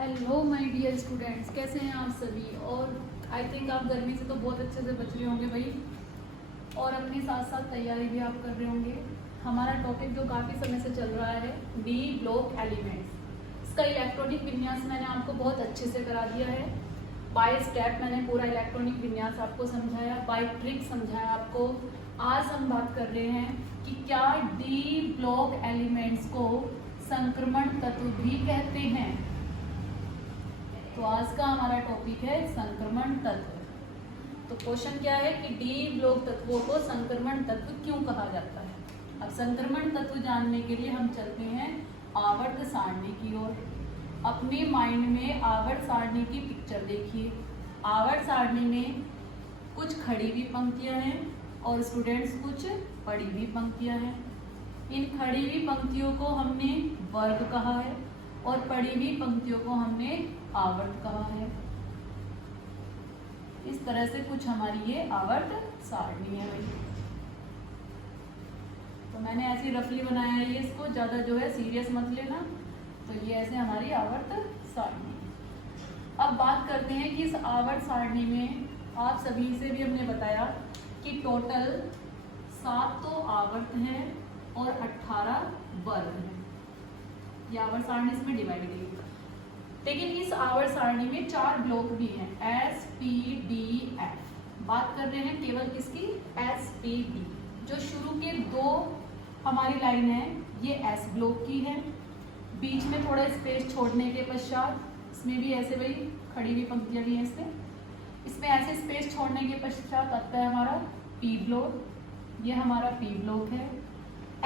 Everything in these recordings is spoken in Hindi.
हेलो माय डियर स्टूडेंट्स, कैसे हैं आप सभी। और आई थिंक आप गर्मी से तो बहुत अच्छे से बच रहे होंगे भाई, और अपने साथ साथ तैयारी भी आप कर रहे होंगे। हमारा टॉपिक जो काफ़ी समय से चल रहा है, डी ब्लॉक एलिमेंट्स, इसका इलेक्ट्रॉनिक विन्यास मैंने आपको बहुत अच्छे से करा दिया है। बाय स्टेप मैंने पूरा इलेक्ट्रॉनिक विन्यास आपको समझाया, बाय ट्रिक समझाया आपको। आज हम बात कर रहे हैं कि क्या डी ब्लॉक एलिमेंट्स को संक्रमण तत्व भी कहते हैं। तो आज का हमारा टॉपिक है संक्रमण तत्व। तो क्वेश्चन क्या है कि डी ब्लॉक तत्वों को संक्रमण तत्व क्यों कहा जाता है। अब संक्रमण तत्व जानने के लिए हम चलते हैं आवर्त सारणी की ओर। अपने माइंड में आवर्त सारणी की पिक्चर देखिए। आवर्त सारणी में कुछ खड़ी हुई पंक्तियां हैं और स्टूडेंट्स कुछ पड़ी हुई पंक्तियां हैं। इन खड़ी हुई पंक्तियों को हमने वर्ग कहा है और पड़ी हुई पंक्तियों को हमने आवर्त कहा है। इस तरह से कुछ हमारी ये आवर्त सारणी है भाई। तो मैंने ऐसी रफली बनाया है, ये इसको ज्यादा जो है सीरियस मत लेना। तो ये ऐसे हमारी आवर्त सारणी है। अब बात करते हैं कि इस आवर्त सारणी में आप सभी से भी हमने बताया कि टोटल 7 तो आवर्त हैं और 18 वर्ग हैं। ये आवर्त सारणी इसमें डिवाइड गई। लेकिन इस आवर्त सारणी में 4 ब्लॉक भी हैं, एस पी डी एफ। बात कर रहे हैं केवल किसकी, एस पी डी। जो शुरू के 2 हमारी लाइन है ये एस ब्लॉक की है। बीच में थोड़ा स्पेस छोड़ने के पश्चात इसमें भी ऐसे भाई खड़ी हुई पंक्तियां भी हैं इसमें ऐसे स्पेस छोड़ने के पश्चात आता है हमारा पी ब्लॉक। ये हमारा पी ब्लॉक है।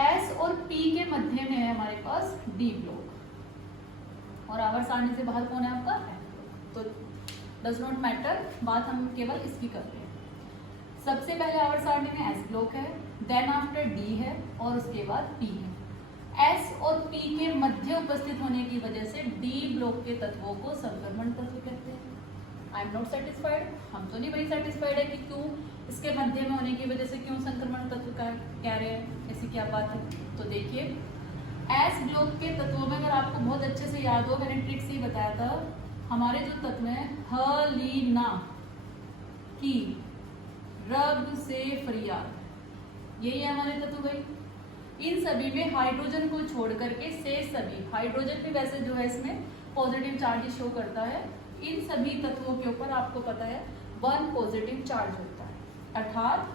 एस और पी के मध्य में है हमारे पास डी ब्लॉक। और आवर्त सारणी से बाहर कौन है आपका, तो डज नॉट मैटर, बात हम केवल इसकी कर रहे हैं। सबसे पहले आवर्त सारणी में एस ब्लॉक है, देन आफ्टर डी है और उसके बाद पी है। एस और पी के मध्य उपस्थित होने की वजह से डी ब्लॉक के तत्वों को संक्रमण तत्व कहते हैं। आई एम नॉट सेटिस्फाइड, हम तो नहीं भाई सेटिस्फाइड है कि क्यों इसके मध्य में होने की वजह से क्यों संक्रमण तत्व का कह रहे हैं, ऐसी क्या बात है। तो देखिए एस ब्लॉक के तत्वों में अगर आपको बहुत अच्छे से याद हो, मैंने ट्रिक से ही बताया था, हमारे जो तत्व हैं हलीना की रब से फरियाद, यही है हमारे तत्व भाई। इन सभी में हाइड्रोजन को छोड़ करके शेष सभी, हाइड्रोजन भी वैसे जो है इसमें पॉजिटिव चार्ज शो करता है। इन सभी तत्वों के ऊपर आपको पता है 1 पॉजिटिव चार्ज होता है। अर्थात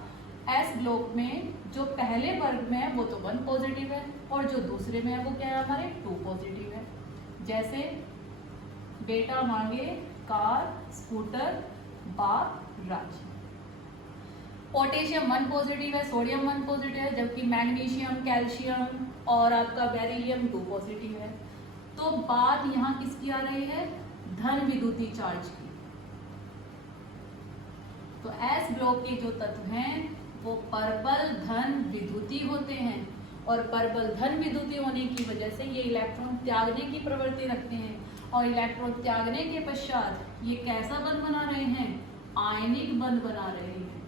एस ब्लॉक में जो पहले वर्ग में है वो तो 1 पॉजिटिव है और जो दूसरे में है वो क्या है हमारे 2 पॉजिटिव है। जैसे बेटा मांगे कार, स्कूटर, बाप राज। पोटेशियम 1 पॉजिटिव है, सोडियम 1 पॉजिटिव है, जबकि मैग्नीशियम, कैल्शियम और आपका बेरिलियम 2 पॉजिटिव है। तो बात यहाँ किसकी आ रही है, धन विद्युतीय चार्ज की। तो एस ब्लॉक के जो तत्व हैं वो परबल धन विद्युतीय होते हैं और परबल धन विद्युतीय होने की वजह से ये इलेक्ट्रॉन त्यागने की प्रवृत्ति रखते हैं और इलेक्ट्रॉन त्यागने के पश्चात ये कैसा बंध बना रहे हैं, आयनिक बंध बना रहे हैं।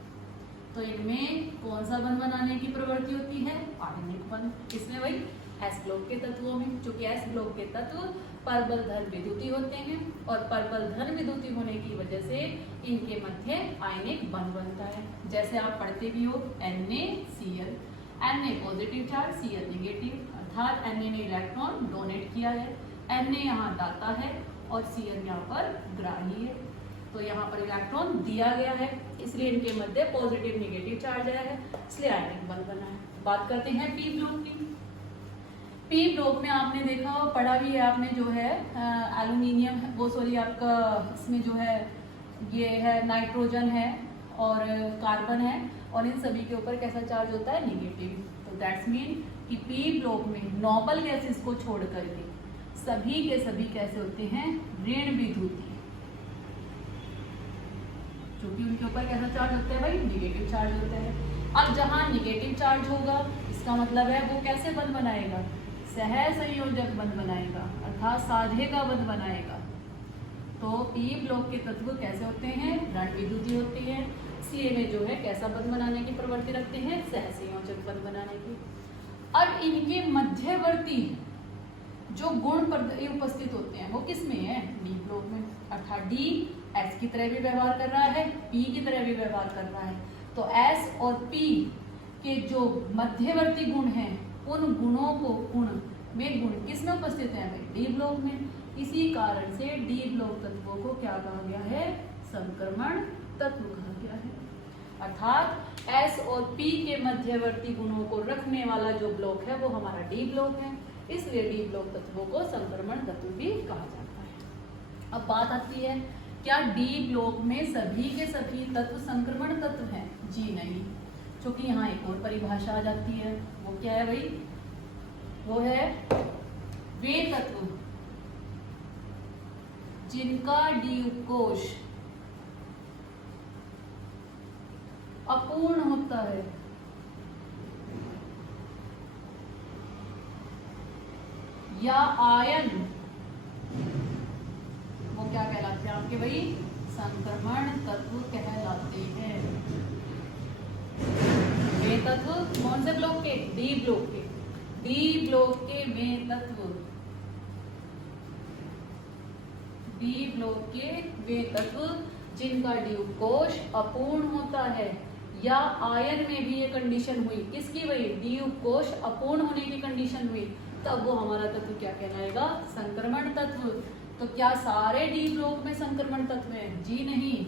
तो इनमें कौन सा बंध बनाने की प्रवृत्ति होती है, आयनिक बंध। इसमें वही एस ब्लॉक के तत्वों में, चूंकि एस ब्लॉक के तत्व परबल धन विद्युतीय होते हैं और परबल धन विद्युतीय होने की वजह से इनके मध्य आयनिक बंध बनता है। जैसे आप पढ़ते भी हो NaCl, Na positive charge, Cl negative, अर्थात Na ने इलेक्ट्रॉन डोनेट किया है, Na यहाँ दाता है और Cl यहाँ पर ग्राही है। तो यहाँ पर इलेक्ट्रॉन दिया गया है, इसलिए इनके मध्य पॉजिटिव नेगेटिव चार्ज आया है, इसलिए आयनिक बंध बना है। बात करते हैं पी ब्लॉक की। पी ब्लॉक में आपने देखा और पढ़ा भी है आपने, जो है एल्यूमिनियम वो सॉरी आपका इसमें जो है ये है नाइट्रोजन है और कार्बन है और इन सभी के ऊपर कैसा चार्ज होता है, नेगेटिव। तो दैट्स मीन कि पी ब्लॉक में नोबल गैसेस को छोड़ करके सभी के सभी कैसे होते हैं, ऋण विद्युतीय, क्योंकि उनके ऊपर कैसा चार्ज होता है भाई, नेगेटिव चार्ज होता है। अब जहाँ नेगेटिव चार्ज होगा इसका मतलब है वो कैसे बंध बनाएगा, सह संयोजक बंध बनाएगा, अर्थात साझे का बंध बनाएगा। तो पी ब्लॉक के तत्व कैसे होते हैं, ऋण विद्युतीय होते हैं, इसलिए वे जो है कैसा बंध बनाने की प्रवृत्ति रखते हैं, सह संयोजक बंध बनाने की। अब इनके मध्यवर्ती जो गुण उपस्थित होते हैं वो किस में है, डी ब्लॉक में, अर्थात डी एस की तरह भी व्यवहार कर रहा है, पी की तरह भी व्यवहार कर रहा है। तो एस और पी के जो मध्यवर्ती गुण हैं उन गुणों को गुण किसमें उपस्थित है? डी ब्लॉक में। इसी कारण से डी ब्लॉक तत्वों को क्या कहा गया है? संक्रमण तत्व कहा गया है। अर्थात एस और पी के मध्यवर्ती गुणों को रखने वाला जो ब्लॉक है वो हमारा डी ब्लॉक है, इसलिए डी ब्लॉक तत्वों को संक्रमण तत्व भी कहा जाता है। अब बात आती है, क्या डी ब्लॉक में सभी के सभी तत्व संक्रमण तत्व हैं? जी नहीं, क्योंकि यहाँ एक और परिभाषा आ जाती है। वो क्या है भाई? वो है वे तत्व जिनका डी उपकोष अपूर्ण होता है या आयन, वो क्या कहलाते हैं आपके भाई? संक्रमण तत्व कहलाते हैं। वे तत्व कौन से ब्लॉक के? डी ब्लॉक के। डी ब्लॉक के वे तत्व, डी ब्लॉक के वे तत्व जिनका डी उपकोष अपूर्ण होता है या आयन में भी ये कंडीशन हुई, किसकी भाई? डी उपकोष अपूर्ण होने की कंडीशन हुई, तब वो हमारा तत्व क्या कहलाएगा? संक्रमण तत्व। तो क्या सारे डी ब्लॉक में संक्रमण तत्व हैं? जी नहीं।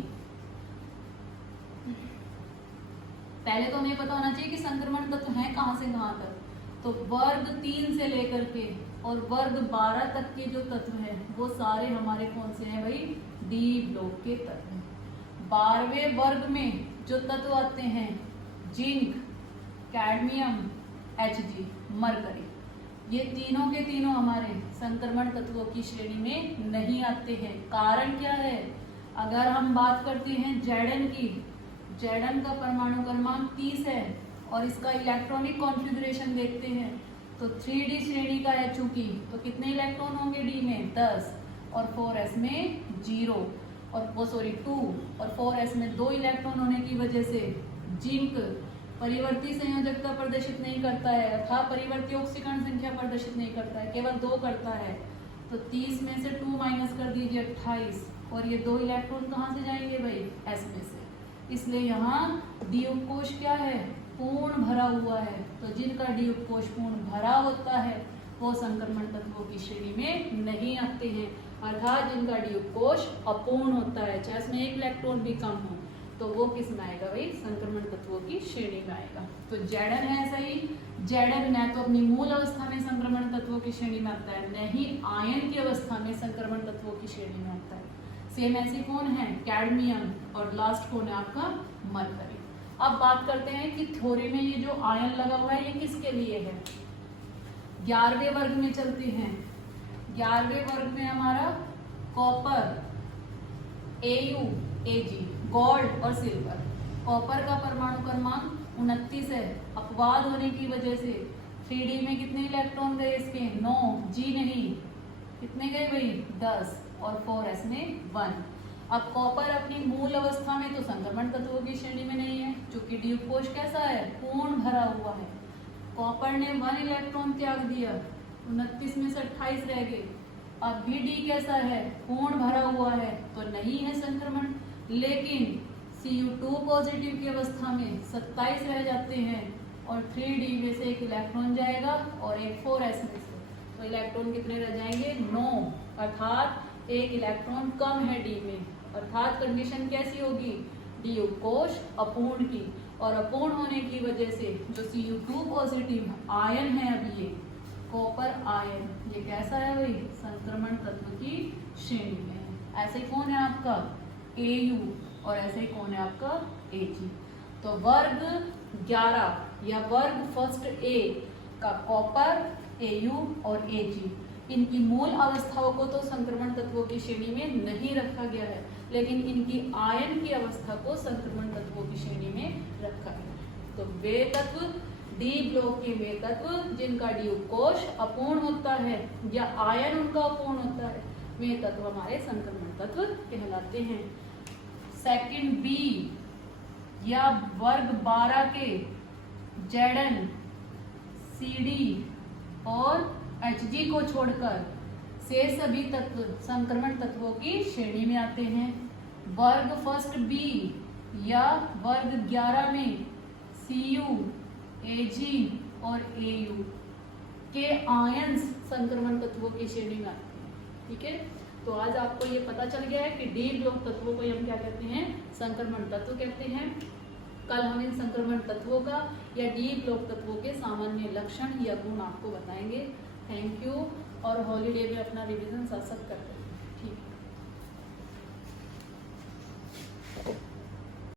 पहले तो हमें पता होना चाहिए कि संक्रमण तत्व हैं कहां से कहां तक। तो वर्ग 3 से लेकर के और वर्ग 12 तक के जो तत्व हैं वो सारे हमारे कौन से हैं भाई? डी ब्लॉक के तत्व हैं। 12वें वर्ग में जो तत्व आते हैं जिंक, कैडमियम, Hg, मरकरी, ये तीनों के तीनों हमारे संक्रमण तत्वों की श्रेणी में नहीं आते हैं। कारण क्या है? अगर हम बात करते हैं Zn की, Zn का परमाणु क्रमांक 30 है और इसका इलेक्ट्रॉनिक कॉन्फ़िगरेशन देखते हैं तो 3d श्रेणी का है चूंकि, तो कितने इलेक्ट्रॉन होंगे डी में? 10 और 4s में 0 और 2 और 4s में 2 इलेक्ट्रॉन होने की वजह से जिंक परिवर्ती संयोजकता प्रदर्शित नहीं करता है, अर्थात परिवर्ती ऑक्सीकरण संख्या प्रदर्शित नहीं करता है, केवल 2 करता है। तो 30 में से 2 माइनस कर दीजिए 28, और ये 2 इलेक्ट्रॉन कहाँ से जाएंगे भाई? एस में से। इसलिए यहाँ डी उपकोष क्या है? पूर्ण भरा हुआ है। तो जिनका डी उपकोष पूर्ण भरा होता है वो संक्रमण तत्वों की श्रेणी में नहीं आते हैं। अर्थात जिनका डी उपकोष अपूर्ण होता है, चाहे उसमें 1 इलेक्ट्रॉन भी कम हो, तो वो किस में आएगा भाई? संक्रमण तत्वों की श्रेणी में आएगा। तो Zn है सही। Zn न तो अपनी मूल अवस्था में संक्रमण तत्वों की श्रेणी में आता है, न ही आयन की अवस्था में संक्रमण तत्वों की श्रेणी में आता है। सेम ऐसे कौन है? कैडमियम, और लास्ट कौन है आपका? मरकरी। अब बात करते हैं कि थ्योरी में ये जो आयन लगा हुआ है ये किसके लिए है? 11वें वर्ग में चलते हैं। 11वें वर्ग में हमारा कॉपर, Au, Ag, गोल्ड और सिल्वर। कॉपर का परमाणु क्रमांक 29 है, अपवाद होने की वजह से 3d में कितने इलेक्ट्रॉन गए इसके? 9, जी नहीं, कितने गए भाई? 10 और 4s में 1। अब कॉपर अपनी मूल अवस्था में तो संक्रमण तत्वों की श्रेणी में नहीं है, चूंकि डी उपकोष कैसा है? पूर्ण भरा हुआ है। कॉपर ने 1 इलेक्ट्रॉन त्याग दिया, 29 में से 28 रह गए। अब भी डी कैसा है? पूर्ण भरा हुआ है, तो नहीं है संक्रमण। लेकिन Cu2 पॉजिटिव की अवस्था में 27 रह जाते हैं और 3d में से 1 इलेक्ट्रॉन जाएगा और एक 4s में से, तो इलेक्ट्रॉन कितने रह जाएंगे? 9, अर्थात 1 इलेक्ट्रॉन कम है डी में। अर्थात कंडीशन कैसी होगी? डी उपकोष अपूर्ण की, और अपूर्ण होने की वजह से जो Cu2 पॉजिटिव आयन है अभी ये कॉपर आयन, ये कैसा है भाई? संक्रमण तत्व की श्रेणी में है। ऐसे कौन है आपका? Au, और ऐसे ही कौन है आपका? Ag। तो वर्ग 11 या वर्ग फर्स्ट ए का कॉपर, Au और Ag, इनकी मूल अवस्थाओं को तो संक्रमण तत्वों की श्रेणी में नहीं रखा गया है, लेकिन इनकी आयन की अवस्था को संक्रमण तत्वों की श्रेणी में रखा गया है। तो वे तत्व, डी ब्लॉक के वे तत्व जिनका डी उपकोष अपूर्ण होता है या आयन उनका अपूर्ण होता है, वे तत्व हमारे संक्रमण तत्व कहलाते हैं। सेकंड बी या वर्ग 12 के Zn, Cd और Hg को छोड़कर से सभी तत्व संक्रमण तत्वों की श्रेणी में आते हैं। वर्ग फर्स्ट बी या वर्ग 11 में Cu, Ag और Au के आयंस संक्रमण तत्वों की श्रेणी में आते हैं। ठीक है, तो आज आपको ये पता चल गया है कि डी ब्लॉक तत्वों को हम क्या कहते हैं, संक्रमण तत्व कहते हैं। कल हम इन संक्रमण तत्वों का या डी ब्लॉक तत्वों के सामान्य लक्षण या गुण आपको बताएंगे। Thank you. और हॉलीडे में अपना रिवीजन साथ साथ करते हैं।